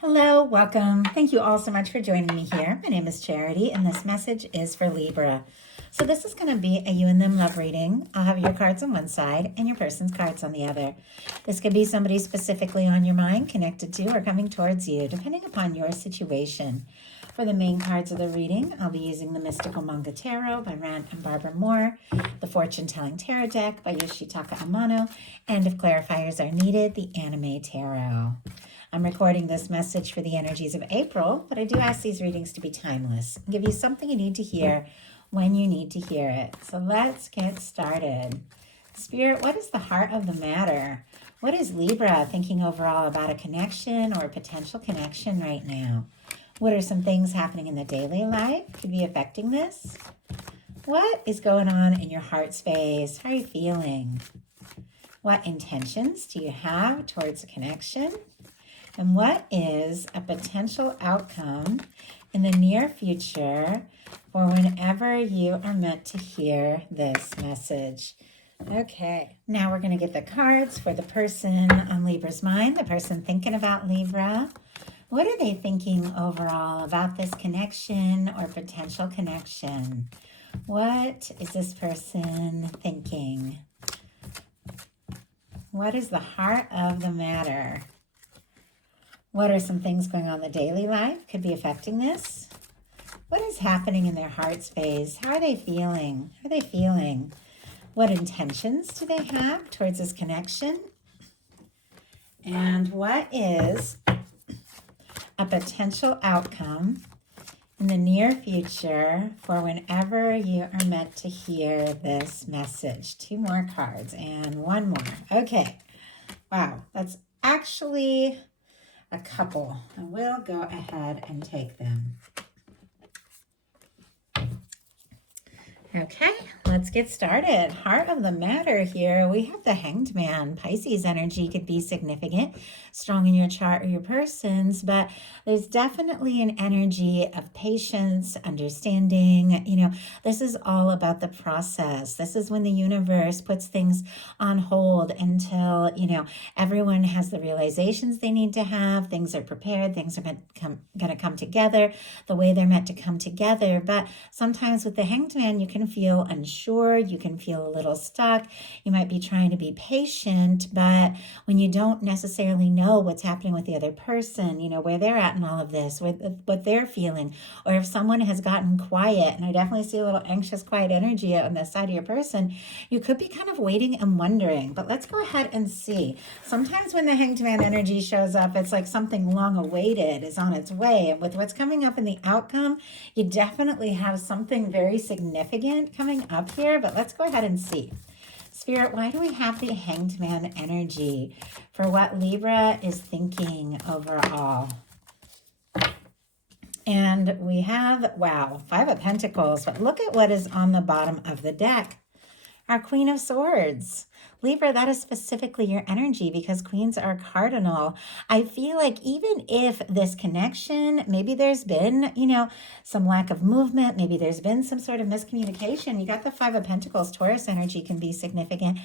Hello, welcome. Thank you all so much for joining me here. My name is Charity, and this message is for Libra. So this is going to be a you and them love reading. I'll have your cards on one side and your person's cards on the other. This could be somebody specifically on your mind, connected to, or coming towards you, depending upon your situation. For the main cards of the reading, I'll be using the Mystical Manga Tarot by Rann and Barbara Moore, the Fortune Telling Tarot deck by Yoshitaka Amano, and if clarifiers are needed, the Anime Tarot. I'm recording this message for the energies of April, but I do ask these readings to be timeless and give you something you need to hear when you need to hear it. So let's get started. Spirit, what is the heart of the matter? What is Libra thinking overall about a connection or a potential connection right now? What are some things happening in the daily life could be affecting this? What is going on in your heart space? How are you feeling? What intentions do you have towards a connection? And what is a potential outcome in the near future for whenever you are meant to hear this message? Okay, now we're going to get the cards for the person on Libra's mind, the person thinking about Libra. What are they thinking overall about this connection or potential connection? What is this person thinking? What is the heart of the matter? What are some things going on in the daily life could be affecting this? What is happening in their heart space? How are they feeling? How are they feeling? What intentions do they have towards this connection? And what is a potential outcome in the near future for whenever you are meant to hear this message? Two more cards and one more. Okay. Wow, that's actually a couple, and we'll go ahead and take them. Okay, let's get started. Heart of the matter here, we have the Hanged Man. Pisces energy could be significant, strong in your chart or your person's, but there's definitely an energy of patience, understanding. This is all about the process. This is when the universe puts things on hold until, everyone has the realizations they need to have. Things are prepared. Things are going to come together the way they're meant to come together. But sometimes with the Hanged Man, you can feel unsure, you can feel a little stuck, you might be trying to be patient, but when you don't necessarily know what's happening with the other person, where they're at in all of this, what they're feeling, or if someone has gotten quiet, and I definitely see a little anxious, quiet energy on the side of your person, you could be kind of waiting and wondering. But let's go ahead and see. Sometimes when the Hanged Man energy shows up, it's like something long awaited is on its way, and with what's coming up in the outcome, you definitely have something very significant coming up here, but let's go ahead and see. Spirit, why do we have the Hanged Man energy for what Libra is thinking overall? And we have, wow, Five of Pentacles, but look at what is on the bottom of the deck. Our Queen of Swords. Libra, that is specifically your energy because queens are cardinal. I feel like even if this connection, maybe there's been, some lack of movement, maybe there's been some sort of miscommunication. You got the Five of Pentacles. Taurus energy can be significant.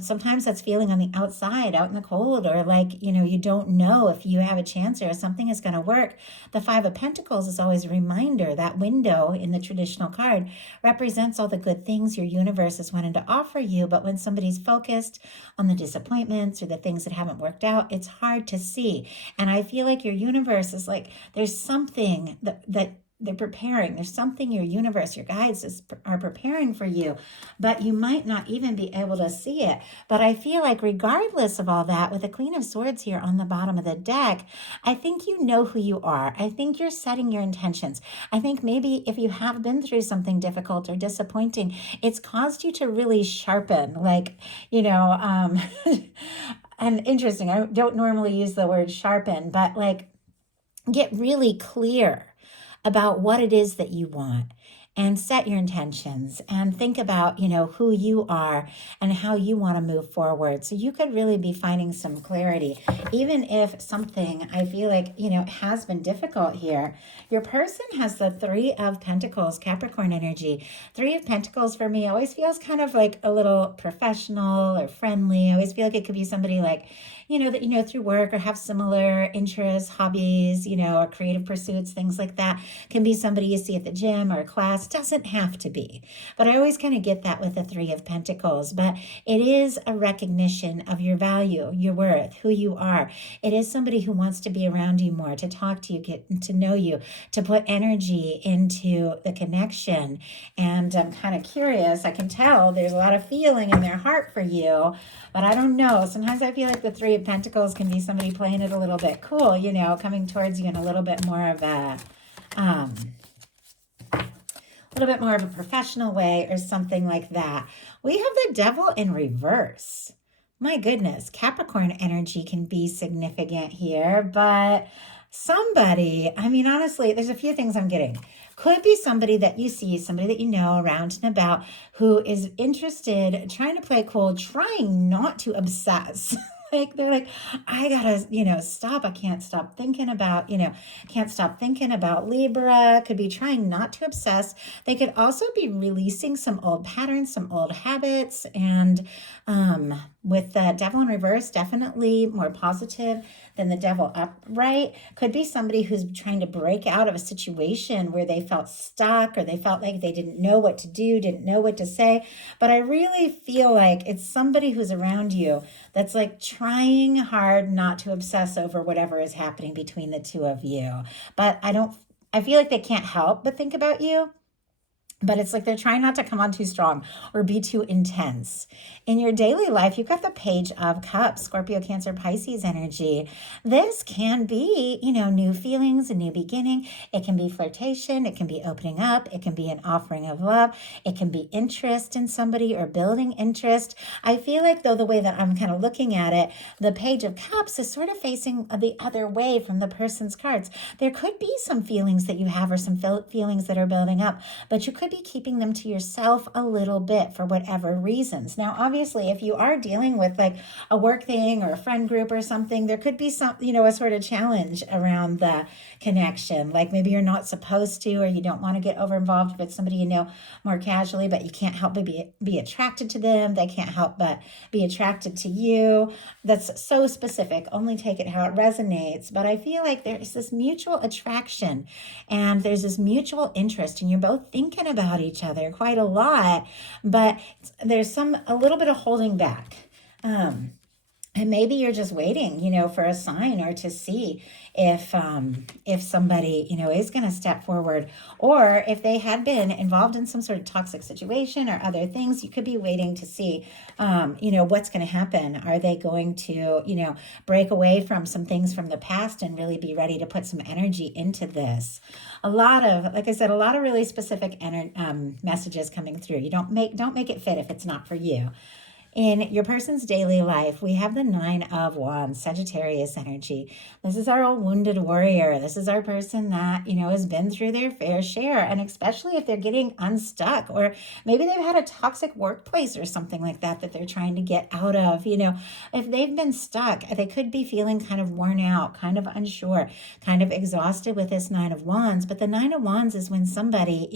Sometimes that's feeling on the outside, out in the cold, or like, you don't know if you have a chance or if something is going to work. The Five of Pentacles is always a reminder. That window in the traditional card represents all the good things your universe is wanting to offer you. But when somebody's focused on the disappointments or the things that haven't worked out, it's hard to see. And I feel like your universe is like, there's something that they're preparing. There's something your universe, your guides are preparing for you, but you might not even be able to see it. But I feel like regardless of all that, with the Queen of Swords here on the bottom of the deck, I think you know who you are. I think you're setting your intentions. I think maybe if you have been through something difficult or disappointing, it's caused you to really sharpen, and interesting. I don't normally use the word sharpen, but get really clear about what it is that you want and set your intentions and think about, who you are and how you want to move forward. So you could really be finding some clarity, even if something I feel like, has been difficult here. Your person has the Three of Pentacles, Capricorn energy. Three of Pentacles for me always feels kind of like a little professional or friendly. I always feel like it could be somebody like, that you know through work or have similar interests, hobbies, or creative pursuits, things like that. Can be somebody you see at the gym or a class. Doesn't have to be. But I always kind of get that with the Three of Pentacles. But it is a recognition of your value, your worth, who you are. It is somebody who wants to be around you more, to talk to you, get to know you, to put energy into the connection. And I'm kind of curious. I can tell there's a lot of feeling in their heart for you, but I don't know. Sometimes I feel like the Three of Pentacles can be somebody playing it a little bit cool, coming towards you in a little bit more of a professional way or something like that. We have the Devil in reverse. My goodness, Capricorn energy can be significant here, but somebody, honestly, there's a few things I'm getting. Could be somebody that you see, somebody that you know around and about who is interested, trying to play cool, trying not to obsess. Like they're like, I gotta, stop. I can't stop thinking about, Libra. Could be trying not to obsess. They could also be releasing some old patterns, some old habits. And with the Devil in reverse, definitely more positive than the Devil upright. Could be somebody who's trying to break out of a situation where they felt stuck or they felt like they didn't know what to do, didn't know what to say. But I really feel like it's somebody who's around you that's like trying hard not to obsess over whatever is happening between the two of you. But I feel like they can't help but think about you. But it's like they're trying not to come on too strong or be too intense. In your daily life, you've got the Page of Cups, Scorpio, Cancer, Pisces energy. This can be, new feelings, a new beginning. It can be flirtation. It can be opening up. It can be an offering of love. It can be interest in somebody or building interest. I feel like, though, the way that I'm kind of looking at it, the Page of Cups is sort of facing the other way from the person's cards. There could be some feelings that you have or some feelings that are building up, but you could be keeping them to yourself a little bit for whatever reasons. Now, obviously, if you are dealing with like a work thing or a friend group or something, there could be some, a sort of challenge around the connection. Like maybe you're not supposed to, or you don't want to get over involved if it's somebody you know more casually, but you can't help but be attracted to them. They can't help but be attracted to you. That's so specific. Only take it how it resonates. But I feel like there's this mutual attraction and there's this mutual interest, and you're both thinking about each other quite a lot, but there's a little bit of holding back. And maybe you're just waiting, for a sign or to see if somebody, is going to step forward, or if they had been involved in some sort of toxic situation or other things. You could be waiting to see, what's going to happen. Are they going to, break away from some things from the past and really be ready to put some energy into this? Like I said, a lot of really specific messages coming through. You don't make it fit if it's not for you. In your person's daily life, we have the Nine of Wands, Sagittarius energy. This is our old wounded warrior. This is our person that, has been through their fair share. And especially if they're getting unstuck, or maybe they've had a toxic workplace or something like that they're trying to get out of. If they've been stuck, they could be feeling kind of worn out, kind of unsure, kind of exhausted with this Nine of Wands. But the Nine of Wands is when somebody,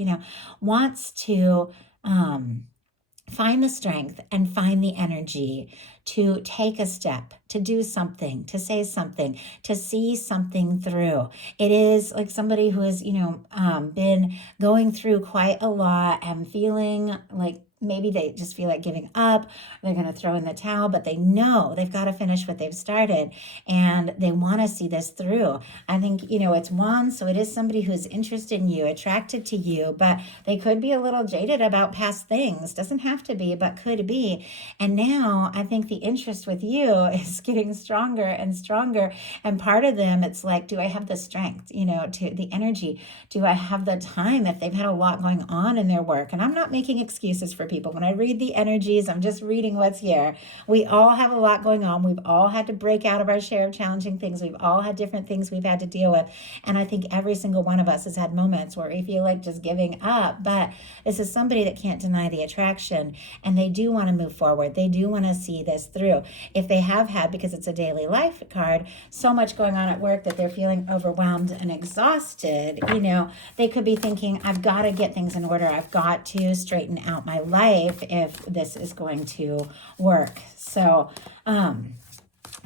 wants to find the strength and find the energy to take a step, to do something, to say something, to see something through. It is like somebody who has, been going through quite a lot and feeling like maybe they just feel like giving up. They're going to throw in the towel, but they know they've got to finish what they've started and they want to see this through. I think, it's Wands, so it is somebody who's interested in you, attracted to you, but they could be a little jaded about past things. Doesn't have to be, but could be. And now I think the interest with you is getting stronger and stronger. And part of them, it's like, do I have the strength, to the energy? Do I have the time if they've had a lot going on in their work? And I'm not making excuses for people. When I read the energies, I'm just reading what's here. We all have a lot going on. We've all had to break out of our share of challenging things. We've all had different things we've had to deal with. And I think every single one of us has had moments where we feel like just giving up. But this is somebody that can't deny the attraction, and they do want to move forward. They do want to see this through. If they have had, because it's a daily life card, so much going on at work that they're feeling overwhelmed and exhausted, they could be thinking, I've got to get things in order. I've got to straighten out my life if this is going to work. So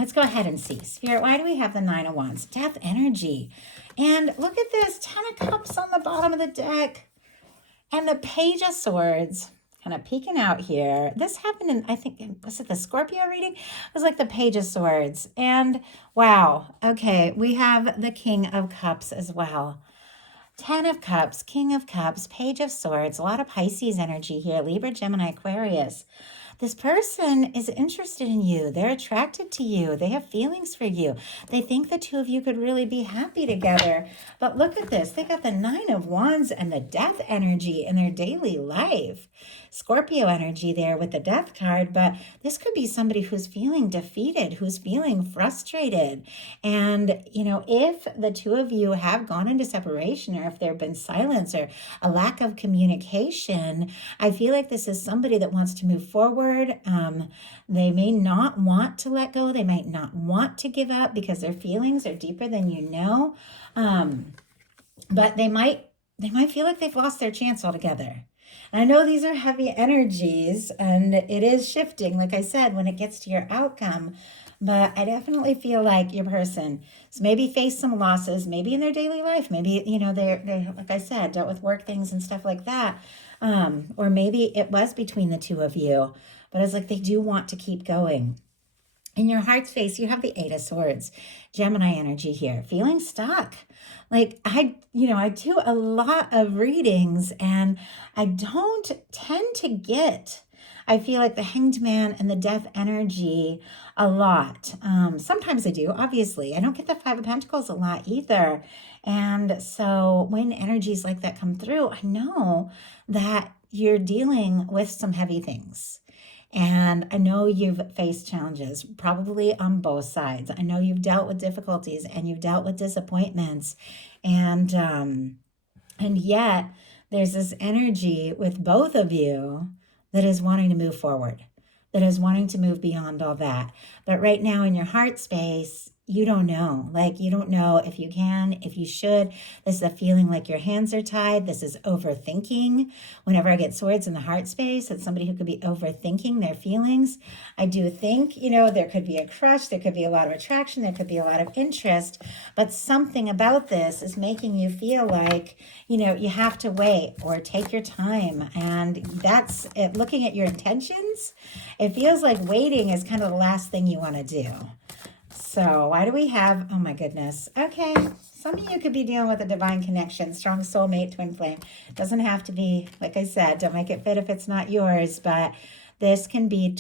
Let's go ahead and see. Spirit, why do we have the Nine of Wands? Death energy. And look at this, 10 of Cups on the bottom of the deck. And the Page of Swords, kind of peeking out here. This happened in, I think, was it the Scorpio reading? It was like the Page of Swords. And wow, okay, we have the King of Cups as well. 10 of Cups, King of Cups, Page of Swords, a lot of Pisces energy here, Libra, Gemini, Aquarius. This person is interested in you. They're attracted to you. They have feelings for you. They think the two of you could really be happy together. But look at this. They got the Nine of Wands and the Death energy in their daily life. Scorpio energy there with the Death card. But this could be somebody who's feeling defeated, who's feeling frustrated. And, you know, if the two of you have gone into separation, or if there have been silence or a lack of communication, I feel like this is somebody that wants to move forward. They may not want to let go. They might not want to give up because their feelings are deeper than you know. But they might feel like they've lost their chance altogether. And I know these are heavy energies and it is shifting, like I said, when it gets to your outcome. But I definitely feel like your person has maybe faced some losses, maybe in their daily life. Maybe, you know, they like I said, dealt with work things and stuff like that. Or maybe it was between the two of you. But it's like they do want to keep going. In your heart space, you have the Eight of Swords, Gemini energy here, feeling stuck. Like I do a lot of readings and I don't tend to get, I feel like the Hanged Man and the Death energy a lot. Sometimes I do, obviously. I don't get the Five of Pentacles a lot either. And so when energies like that come through, I know that you're dealing with some heavy things. And I know you've faced challenges, probably on both sides. I know you've dealt with difficulties and you've dealt with disappointments. And yet there's this energy with both of you that is wanting to move forward, that is wanting to move beyond all that. But right now in your heart space, you don't know. Like, you don't know if you can, if you should. This is a feeling like your hands are tied. This is overthinking. Whenever I get swords in the heart space, it's somebody who could be overthinking their feelings. I do think, you know, there could be a crush. There could be a lot of attraction. There could be a lot of interest. But something about this is making you feel like, you know, you have to wait or take your time. And that's it. Looking at your intentions, it feels like waiting is kind of the last thing you want to do. So why do we have, oh my goodness. Okay, some of you could be dealing with a divine connection, strong soulmate, twin flame. Doesn't have to be, like I said, don't make it fit if it's not yours, but this can be,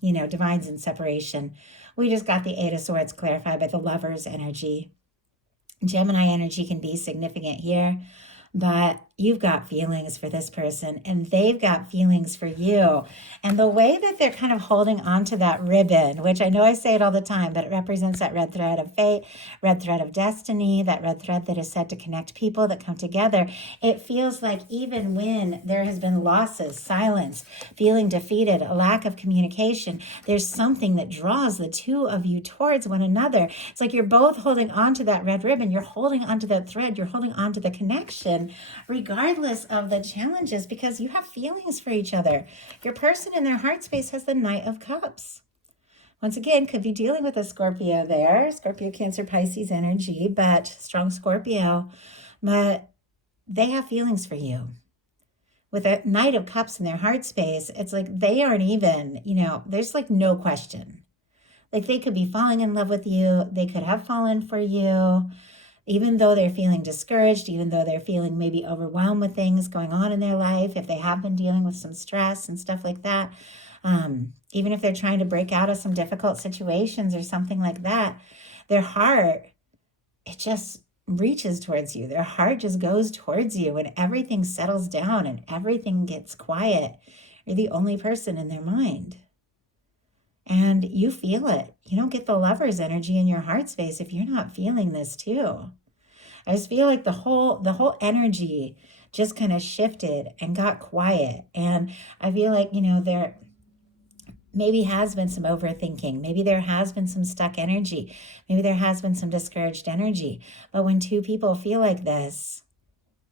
you know, divines in separation. We just got the Eight of Swords clarified by the Lover's energy. Gemini energy can be significant here, but you've got feelings for this person and they've got feelings for you. And the way that they're kind of holding on to that ribbon, which I know I say it all the time, but it represents that red thread of fate, red thread of destiny, that red thread that is said to connect people that come together. It feels like even when there has been losses, silence, feeling defeated, a lack of communication, there's something that draws the two of you towards one another. It's like you're both holding on to that red ribbon. You're holding on to that thread. You're holding on to the connection, regardless of the challenges, because you have feelings for each other. Your person in their heart space has the Knight of Cups. Once again, could be dealing with a Scorpio there, Scorpio, Cancer, Pisces energy, but strong Scorpio, but they have feelings for you. With a Knight of Cups in their heart space, it's like they aren't even, you know, there's like no question. Like they could be falling in love with you. They could have fallen for you. Even though they're feeling discouraged, even though they're feeling maybe overwhelmed with things going on in their life, if they have been dealing with some stress and stuff like that, even if they're trying to break out of some difficult situations or something like that, their heart, it just reaches towards you. Their heart just goes towards you and everything settles down and everything gets quiet. You're the only person in their mind. And you feel it. You don't get the Lover's energy in your heart space if you're not feeling this too. I just feel like the whole energy just kind of shifted and got quiet. And I feel like, you know, there maybe has been some overthinking. Maybe there has been some stuck energy. Maybe there has been some discouraged energy. But when two people feel like this,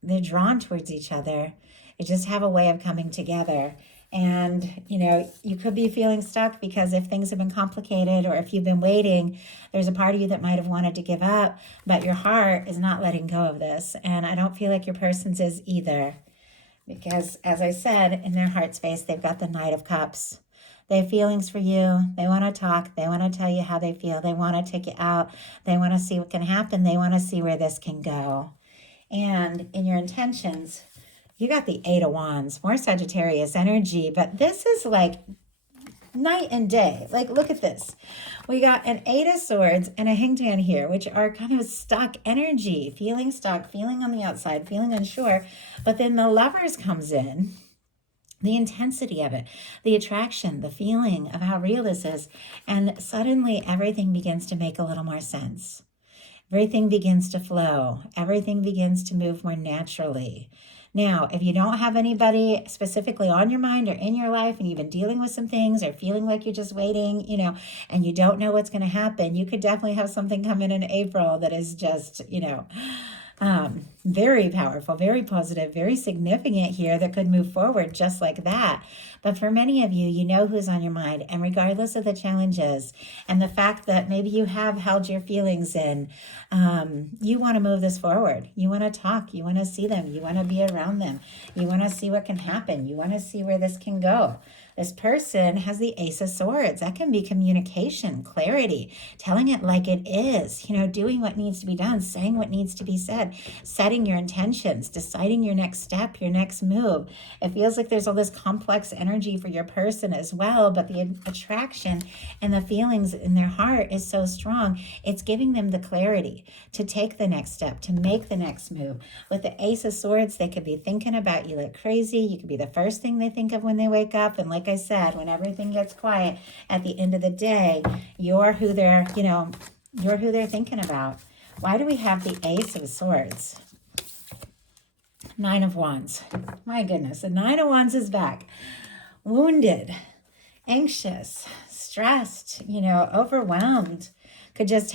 they're drawn towards each other. They just have a way of coming together. And, you could be feeling stuck because if things have been complicated or if you've been waiting, there's a part of you that might have wanted to give up, but your heart is not letting go of this. And I don't feel like your person's is either. Because, as I said, in their heart space, they've got the Knight of Cups. They have feelings for you. They want to talk. They want to tell you how they feel. They want to take you out. They want to see what can happen. They want to see where this can go. And in your intentions, you got the Eight of Wands, more Sagittarius energy, but this is like night and day. Like, look at this. We got an Eight of Swords and a Hanged Man here, which are kind of stuck energy, feeling stuck, feeling on the outside, feeling unsure. But then the Lovers comes in, the intensity of it, the attraction, the feeling of how real this is. And suddenly everything begins to make a little more sense. Everything begins to flow. Everything begins to move more naturally. Now, if you don't have anybody specifically on your mind or in your life and you've been dealing with some things or feeling like you're just waiting, and you don't know what's going to happen, you could definitely have something come in April that is just, very powerful, very positive, very significant here that could move forward just like that. But for many of you, you know who's on your mind. And regardless of the challenges and the fact that maybe you have held your feelings in, you want to move this forward. You want to talk. You want to see them. You want to be around them. You want to see what can happen. You want to see where this can go. This person has the Ace of Swords. That can be communication, clarity, telling it like it is, doing what needs to be done, saying what needs to be said, setting your intentions, deciding your next step, your next move. It feels like there's all this complex energy for your person as well, but the attraction and the feelings in their heart is so strong. It's giving them the clarity to take the next step, to make the next move. With the Ace of Swords, they could be thinking about you like crazy. You could be the first thing they think of when they wake up. And like I said, when everything gets quiet at the end of the day, you're who they're thinking about. Why do we have the Ace of Swords? Nine of Wands. My goodness, the Nine of Wands is back. Wounded, anxious, stressed, overwhelmed. Could just,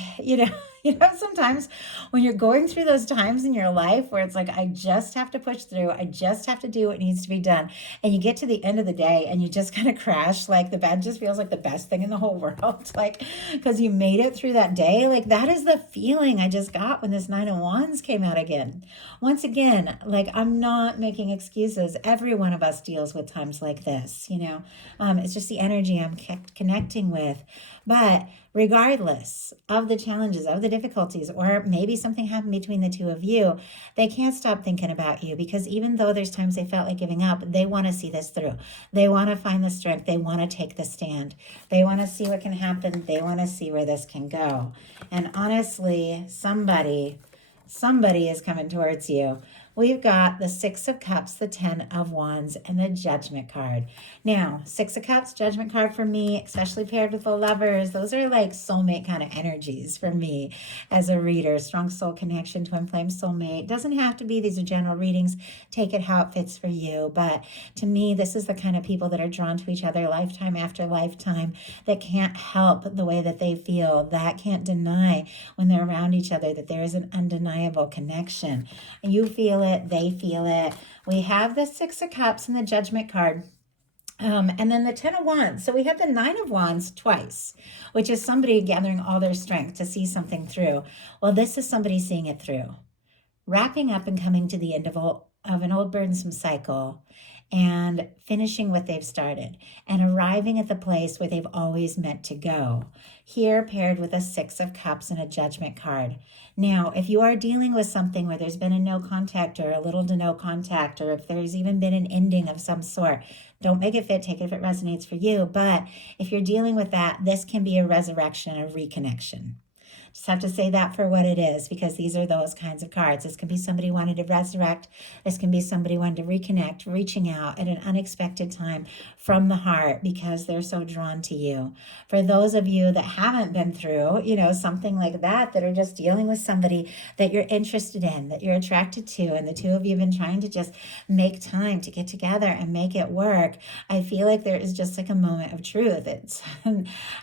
sometimes when you're going through those times in your life where it's like, I just have to push through, I just have to do what needs to be done. And you get to the end of the day and you just kind of crash, like the bed just feels like the best thing in the whole world. Like, because you made it through that day. Like, that is the feeling I just got when this Nine of Wands came out again. Once again, like, I'm not making excuses. Every one of us deals with times like this, it's just the energy I'm connecting with. But regardless of the challenges, of the difficulties, or maybe something happened between the two of you, they can't stop thinking about you, because even though there's times they felt like giving up, they want to see this through. They want to find the strength. They want to take the stand. They want to see what can happen. They want to see where this can go. And honestly, somebody is coming towards you. We've got the Six of Cups, the 10 of Wands, and the Judgment card. Now, Six of Cups, Judgment card for me, especially paired with the Lovers, those are like soulmate kind of energies for me as a reader. Strong soul connection, twin flame soulmate. Doesn't have to be. These are general readings. Take it how it fits for you. But to me, this is the kind of people that are drawn to each other lifetime after lifetime, that can't help the way that they feel, that can't deny when they're around each other, that there is an undeniable connection. You feel it, they feel it. We have the Six of Cups and the Judgment card. And then the 10 of Wands. So we have the 9 of Wands twice, which is somebody gathering all their strength to see something through. Well, this is somebody seeing it through, wrapping up and coming to the end of an old burdensome cycle, and finishing what they've started and arriving at the place where they've always meant to go. Here paired with a Six of Cups and a Judgment card. Now, if you are dealing with something where there's been a no contact or a little to no contact, or if there's even been an ending of some sort, don't make it fit, take it if it resonates for you. But if you're dealing with that, this can be a resurrection, a reconnection. Just have to say that for what it is, because these are those kinds of cards. This can be somebody wanting to resurrect. This can be somebody wanting to reconnect, reaching out at an unexpected time from the heart because they're so drawn to you. For those of you that haven't been through, something like that are just dealing with somebody that you're interested in, that you're attracted to, and the two of you have been trying to just make time to get together and make it work, I feel like there is just like a moment of truth.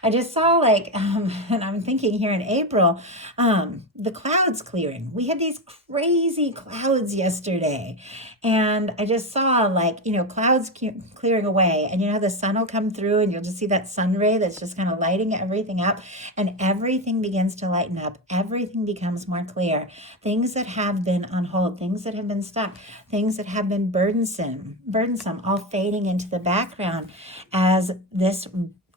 I just saw and I'm thinking here in April, April, the clouds clearing. We had these crazy clouds yesterday, and I just saw, like, clouds clearing away, and the sun will come through and you'll just see that sun ray that's just kind of lighting everything up, and everything begins to lighten up. Everything becomes more clear. Things that have been on hold, things that have been stuck, things that have been burdensome, all fading into the background as this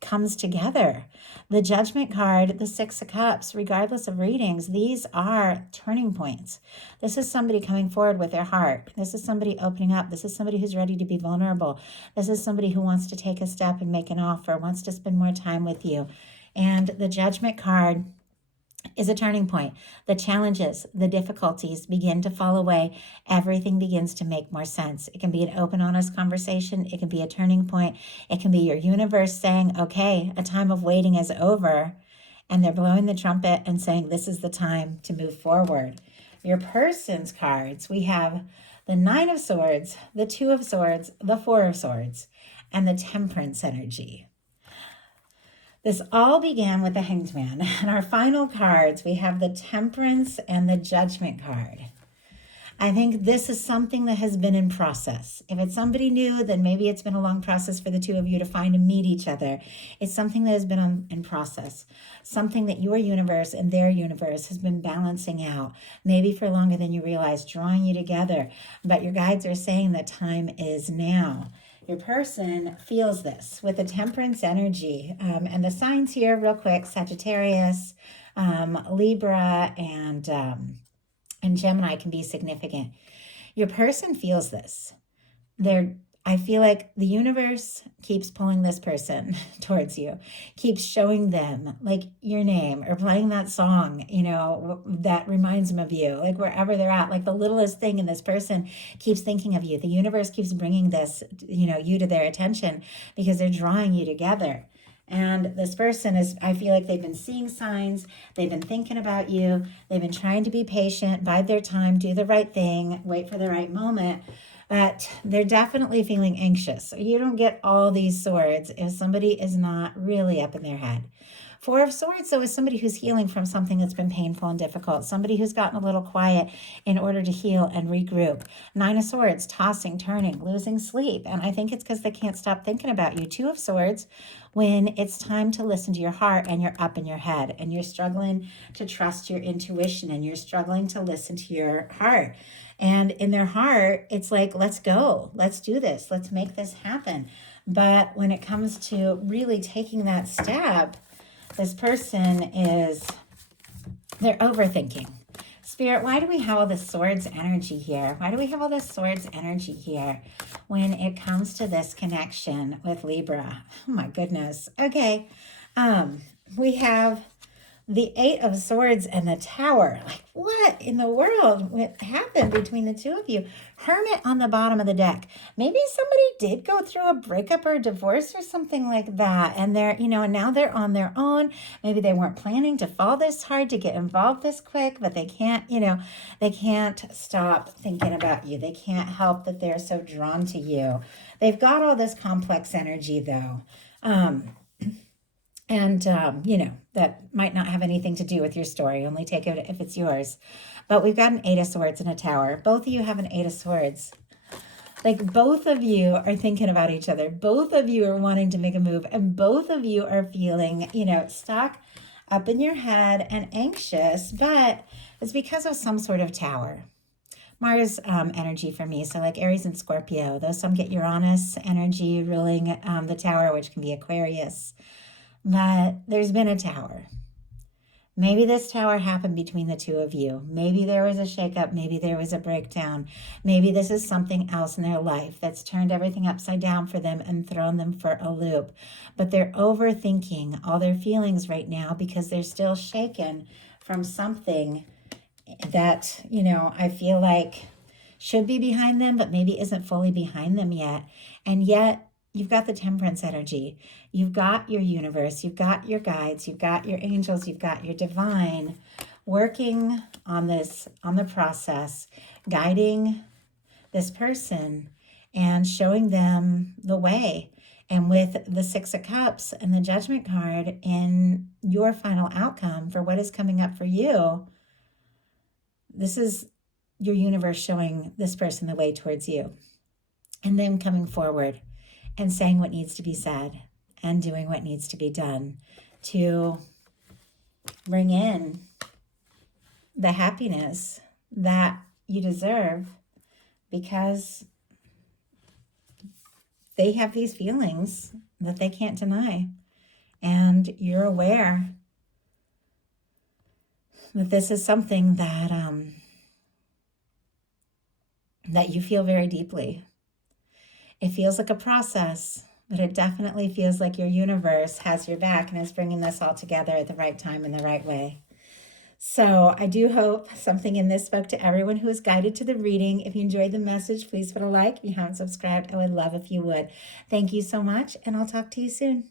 comes together. The Judgment card, the Six of Cups, regardless of readings, these are turning points. This is somebody coming forward with their heart. This is somebody opening up. This is somebody who's ready to be vulnerable. This is somebody who wants to take a step and make an offer, wants to spend more time with you. And the Judgment card is a turning point. The challenges, the difficulties begin to fall away. Everything begins to make more sense. It can be an open, honest conversation. It can be a turning point. It can be your universe saying, okay, a time of waiting is over. And they're blowing the trumpet and saying, this is the time to move forward. Your person's cards, we have the Nine of Swords, the Two of Swords, the Four of Swords, and the Temperance energy. This all began with the Hanged Man. And our final cards, we have the Temperance and the Judgment card. I think this is something that has been in process. If it's somebody new, then maybe it's been a long process for the two of you to find and meet each other. It's something that has been in process. Something that your universe and their universe has been balancing out, maybe for longer than you realize, drawing you together. But your guides are saying that time is now. Your person feels this with the Temperance energy. And the signs here, real quick, Sagittarius, Libra, and Gemini can be significant. Your person feels this. I feel like the universe keeps pulling this person towards you, keeps showing them like your name or playing that song, that reminds them of you, like wherever they're at, like the littlest thing in this person keeps thinking of you. The universe keeps bringing this, you to their attention because they're drawing you together. And this person I feel like they've been seeing signs. They've been thinking about you. They've been trying to be patient, bide their time, do the right thing, wait for the right moment. But they're definitely feeling anxious. You don't get all these swords if somebody is not really up in their head. Four of Swords, though, is somebody who's healing from something that's been painful and difficult. Somebody who's gotten a little quiet in order to heal and regroup. Nine of Swords, tossing, turning, losing sleep. And I think it's because they can't stop thinking about you. Two of Swords, when it's time to listen to your heart and you're up in your head and you're struggling to trust your intuition and you're struggling to listen to your heart. And in their heart, it's like, let's go, let's do this, let's make this happen. But when it comes to really taking that step, this person they're overthinking. Spirit, why do we have all this swords energy here? Why do we have all this swords energy here when it comes to this connection with Libra? Oh my goodness. Okay. We have the Eight of Swords and the Tower. Like, what in the world what happened between the two of you? Hermit on the bottom of the deck. Maybe somebody did go through a breakup or a divorce or something like that. And they're, now they're on their own. Maybe they weren't planning to fall this hard, to get involved this quick, but they can't, they can't stop thinking about you. They can't help that they're so drawn to you. They've got all this complex energy though. That might not have anything to do with your story. Only take it if it's yours. But we've got an Eight of Swords and a Tower. Both of you have an Eight of Swords. Like, both of you are thinking about each other. Both of you are wanting to make a move. And both of you are feeling, stuck up in your head and anxious. But it's because of some sort of tower. Mars energy for me. So like Aries and Scorpio. Though some get Uranus energy ruling the tower, which can be Aquarius. But there's been a tower. Maybe this tower happened between the two of you. Maybe there was a shakeup. Maybe there was a breakdown. Maybe this is something else in their life that's turned everything upside down for them and thrown them for a loop. But they're overthinking all their feelings right now because they're still shaken from something that, I feel like should be behind them, but maybe isn't fully behind them yet. And yet, you've got the Temperance energy. You've got your universe. You've got your guides. You've got your angels. You've got your divine working on the process, guiding this person and showing them the way And with the Six of Cups and the Judgment card in your final outcome for what is coming up for you, this is your universe showing this person the way towards you, and them coming forward and saying what needs to be said and doing what needs to be done to bring in the happiness that you deserve, because they have these feelings that they can't deny. And you're aware that this is something that that you feel very deeply. It feels like a process, but it definitely feels like your universe has your back and is bringing this all together at the right time in the right way. So I do hope something in this spoke to everyone who is guided to the reading. If you enjoyed the message, please put a like. If you haven't subscribed, I would love if you would. Thank you so much, and I'll talk to you soon.